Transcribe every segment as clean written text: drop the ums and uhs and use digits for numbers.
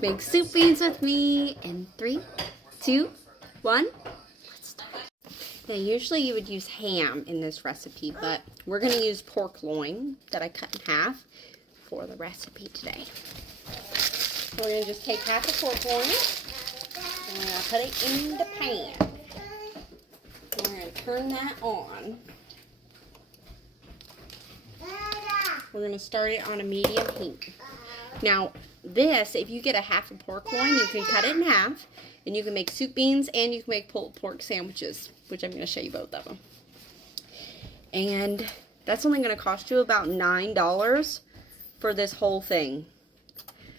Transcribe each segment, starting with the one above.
Make soup beans with me in 3, 2, 1. Let's start. Now, usually you would use ham in this recipe, but we're going to use pork loin that I cut in half for the recipe today. So we're going to just take half a pork loin and we're going to put it in the pan. And we're going to turn that on. We're going to start it on a medium heat. Now, this, if you get a half a pork loin, you can cut it in half, and you can make soup beans, and you can make pulled pork sandwiches, which I'm going to show you both of them. And that's only going to cost you about $9 for this whole thing.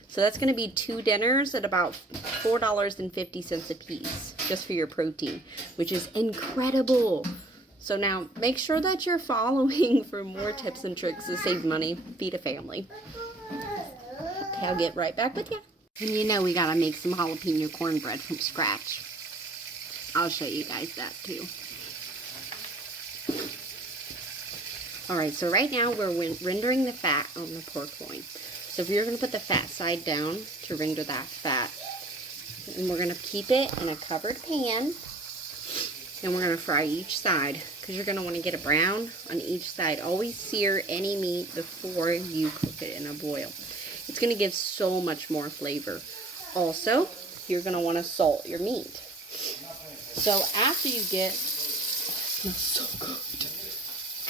So that's going to be 2 dinners at about $4.50 a piece, just for your protein, which is incredible. So now, make sure that you're following for more tips and tricks to save money, feed a family. Okay, I'll get right back with you. And you know we gotta make some jalapeno cornbread from scratch. I'll show you guys that too. Alright, so right now we're rendering the fat on the pork loin. So if you're gonna put the fat side down to render that fat, and we're gonna keep it in a covered pan, and we're gonna fry each side, because you're gonna want to get a brown on each side. Always sear any meat before you cook it in a boil. It's going to give so much more flavor. Also, you're going to want to salt your meat. So after you get, oh, it smells so good.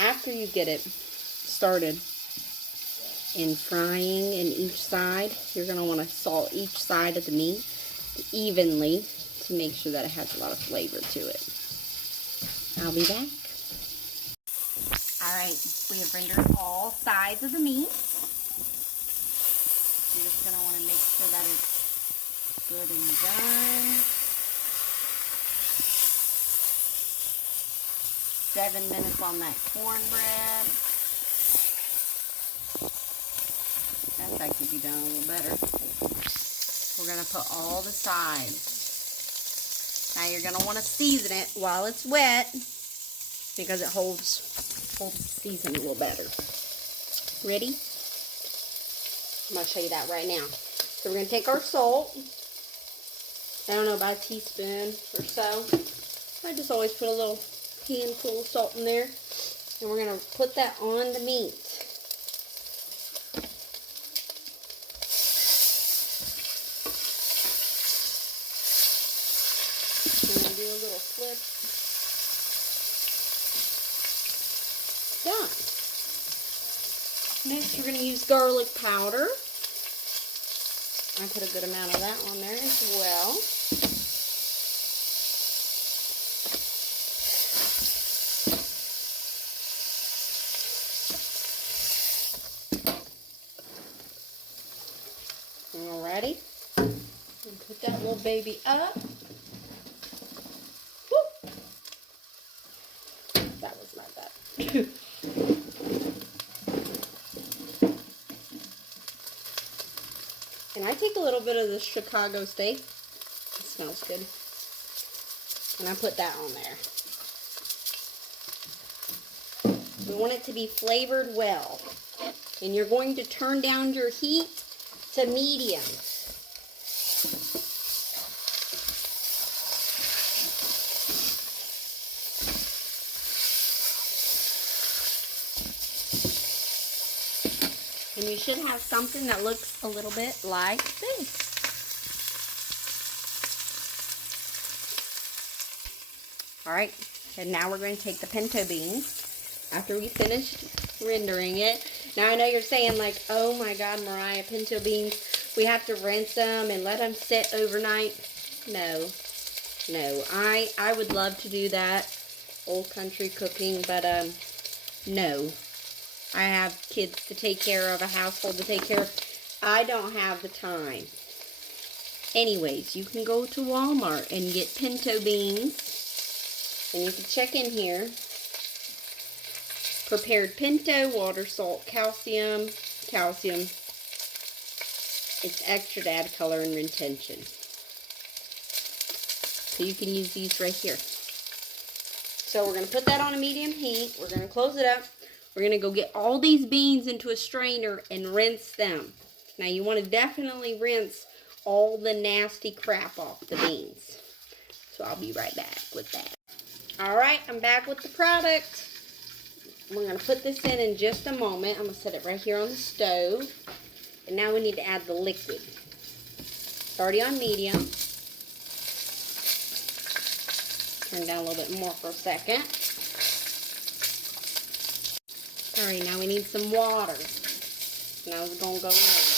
After you get it started in frying in each side, you're going to want to salt each side of the meat evenly to make sure that it has a lot of flavor to it. I'll be back. Alright, we have rendered all sides of the meat. You're just going to want to make sure that it's good and done. 7 minutes on that cornbread. That's actually be done a little better. We're going to put all the sides. Now you're going to want to season it while it's wet because it holds the season a little better. Ready? I'm going to show you that right now. So we're going to take our salt. I don't know, about a teaspoon or so. I just always put a little handful of salt in there. And we're going to put that on the meat. We're going to do a little flip. Done. Next, we're going to use garlic powder. I put a good amount of that on there as well. Alrighty. And put that little baby up. Woo. That was not bad. And I take a little bit of the Chicago steak. It smells good. And I put that on there. We want it to be flavored well. And you're going to turn down your heat to medium. And you should have something that looks a little bit like this. Alright, and now we're going to take the pinto beans after we finished rendering it. Now I know you're saying like, oh my God, Mariah, pinto beans, we have to rinse them and let them sit overnight. No, I would love to do that, old country cooking, but no. I have kids to take care of, a household to take care of. I don't have the time. Anyways, you can go to Walmart and get pinto beans. And you can check in here. Prepared pinto, water, salt, calcium. It's extra to add color and retention. So you can use these right here. So we're going to put that on a medium heat. We're going to close it up. We're going to go get all these beans into a strainer and rinse them. Now you want to definitely rinse all the nasty crap off the beans. So I'll be right back with that. Alright, I'm back with the product. We're going to put this in just a moment. I'm going to set it right here on the stove. And now we need to add the liquid. It's already on medium. Turn down a little bit more for a second. Alright, now we need some water. Now we're going to go in.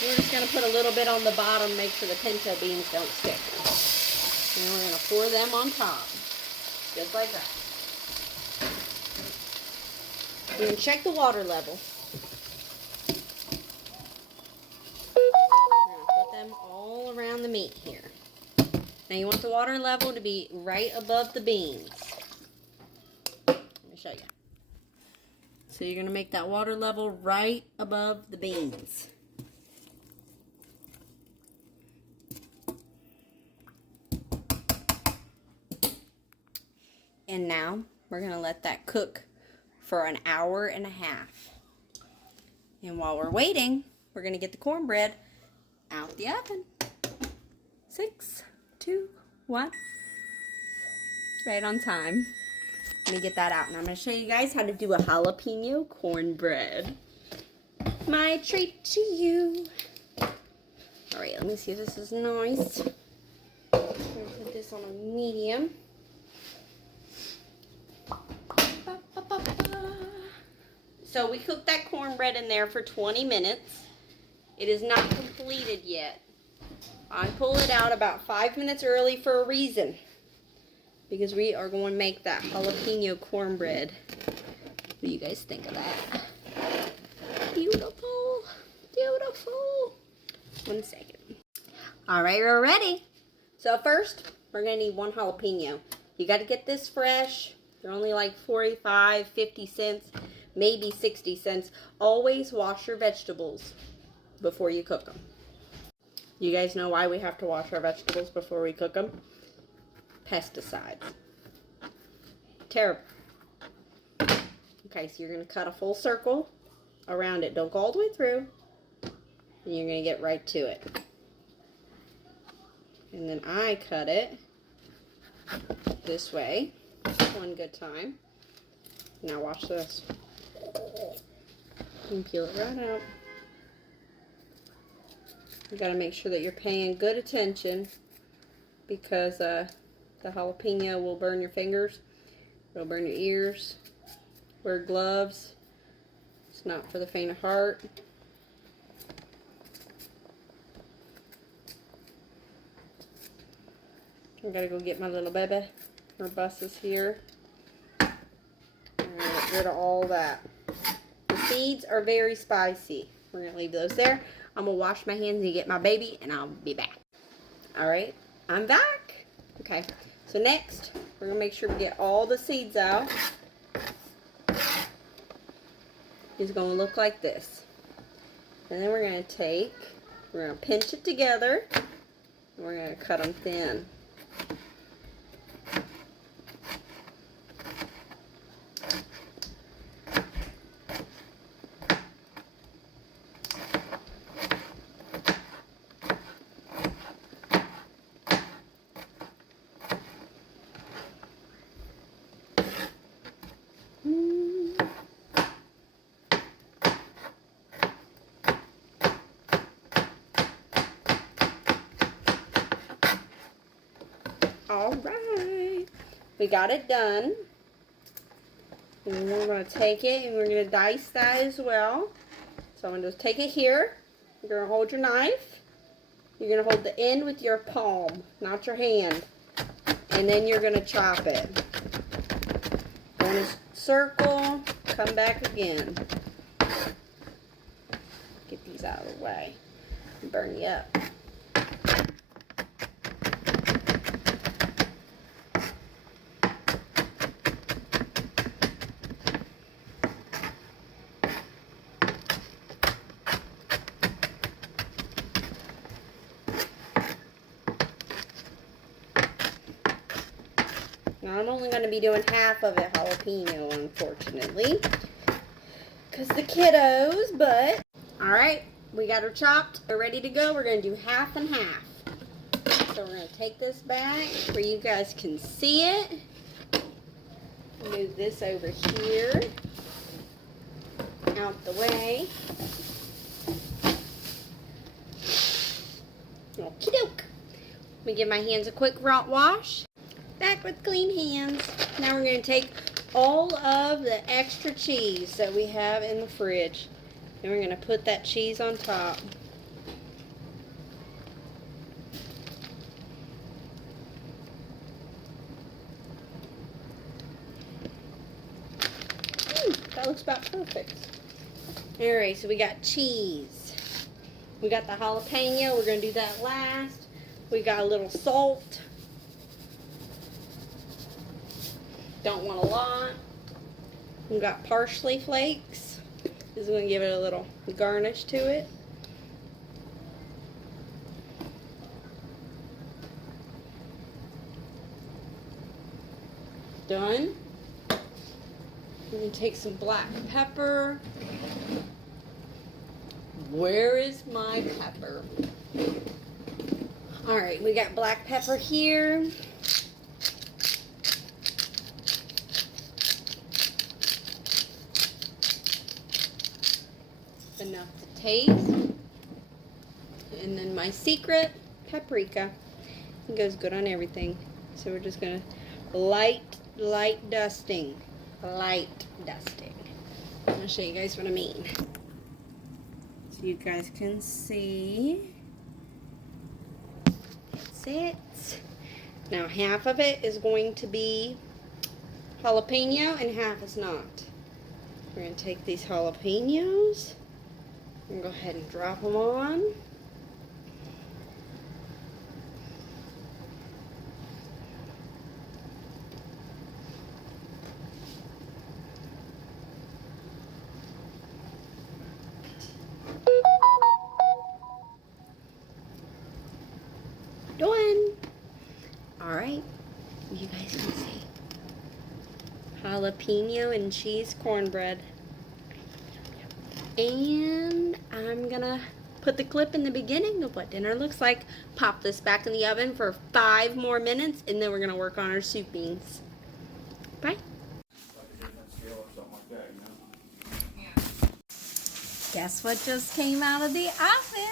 We're just going to put a little bit on the bottom, make sure the pinto beans don't stick. And we're going to pour them on top. Just like that. You can check the water level. We're going to put them all around the meat here. Now you want the water level to be right above the beans. Let me show you. So you're going to make that water level right above the beans. And now we're going to let that cook for an hour and a half. And while we're waiting, we're going to get the cornbread out the oven. 6, 2, 1. Right on time. Let me get that out. And I'm going to show you guys how to do a jalapeno cornbread. My treat to you. Alright, let me see if this is nice. I'm going to put this on a medium. So we cooked that cornbread in there for 20 minutes. It is not completed yet. I pull it out about 5 minutes early for a reason. Because we are going to make that jalapeno cornbread. What do you guys think of that? Beautiful. Beautiful. 1 second. Alright, we're ready. So first, we're going to need 1 jalapeno. You got to get this fresh. They're only like 45, 50 cents, maybe 60 cents. Always wash your vegetables before you cook them. You guys know why we have to wash our vegetables before we cook them? Pesticides. Terrible. Okay, so you're going to cut a full circle around it. Don't go all the way through. And you're going to get right to it. And then I cut it this way. One good time. Now watch this. And peel it right out. You gotta make sure that you're paying good attention because the jalapeno will burn your fingers. It'll burn your ears. Wear gloves. It's not for the faint of heart. I gotta go get my little baby. Her bus is here. I'm going to get rid of all that. The seeds are very spicy. We're going to leave those there. I'm going to wash my hands and get my baby, and I'll be back. Alright, I'm back. Okay, so next, we're going to make sure we get all the seeds out. It's going to look like this. And then we're going to pinch it together, and we're going to cut them thin. Alright, we got it done. And we're going to take it and we're going to dice that as well. So I'm going to just take it here. You're going to hold your knife. You're going to hold the end with your palm, not your hand. And then you're going to chop it. Go in a circle, come back again. Get these out of the way and burn you up. Now I'm only going to be doing half of it jalapeno, unfortunately, because the kiddos, but Alright, we got her chopped. We're ready to go. We're going to do half and half. So we're going to take this back where you guys can see it. Move this over here. Out the way. Okie doke. Let me give my hands a quick wash. Back with clean hands. Now we're going to take all of the extra cheese that we have in the fridge. And we're going to put that cheese on top. That looks about perfect. Alright, so we got cheese. We got the jalapeno. We're going to do that last. We got a little salt. Don't want a lot. We got parsley flakes. This is going to give it a little garnish to it. Done. We're going to take some black pepper. Where is my pepper? Alright, we got black pepper here. Enough to taste. And then my secret, paprika. It goes good on everything. So we're just going to light dusting. Light dusting. I'll show you guys what I mean. So you guys can see. That's it. Now half of it is going to be jalapeno and half is not. We're going to take these jalapenos and go ahead and drop them on. Done. Alright, you guys can see jalapeno and cheese cornbread. And I'm gonna put the clip in the beginning of what dinner looks like. Pop this back in the oven for 5 more minutes, and then we're gonna work on our soup beans. Bye. Guess what just came out of the oven?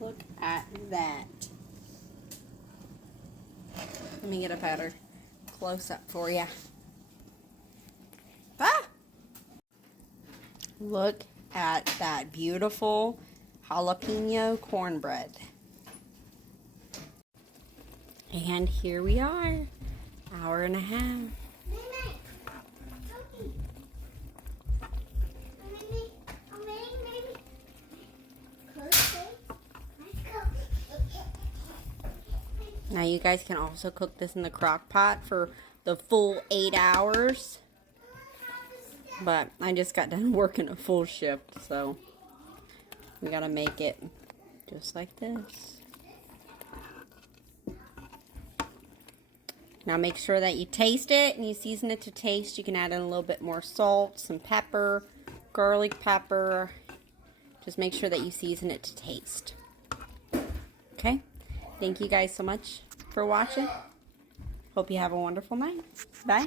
Look at that. Let me get a better close up for you. Ah! Look at that beautiful jalapeno cornbread. And here we are, hour and a half. Now you guys can also cook this in the crock pot for the full 8 hours. But I just got done working a full shift, so we gotta make it just like this. Now make sure that you taste it and you season it to taste. You can add in a little bit more salt, some pepper, garlic pepper. Just make sure that you season it to taste. Okay? Thank you guys so much for watching. Hope you have a wonderful night. Bye.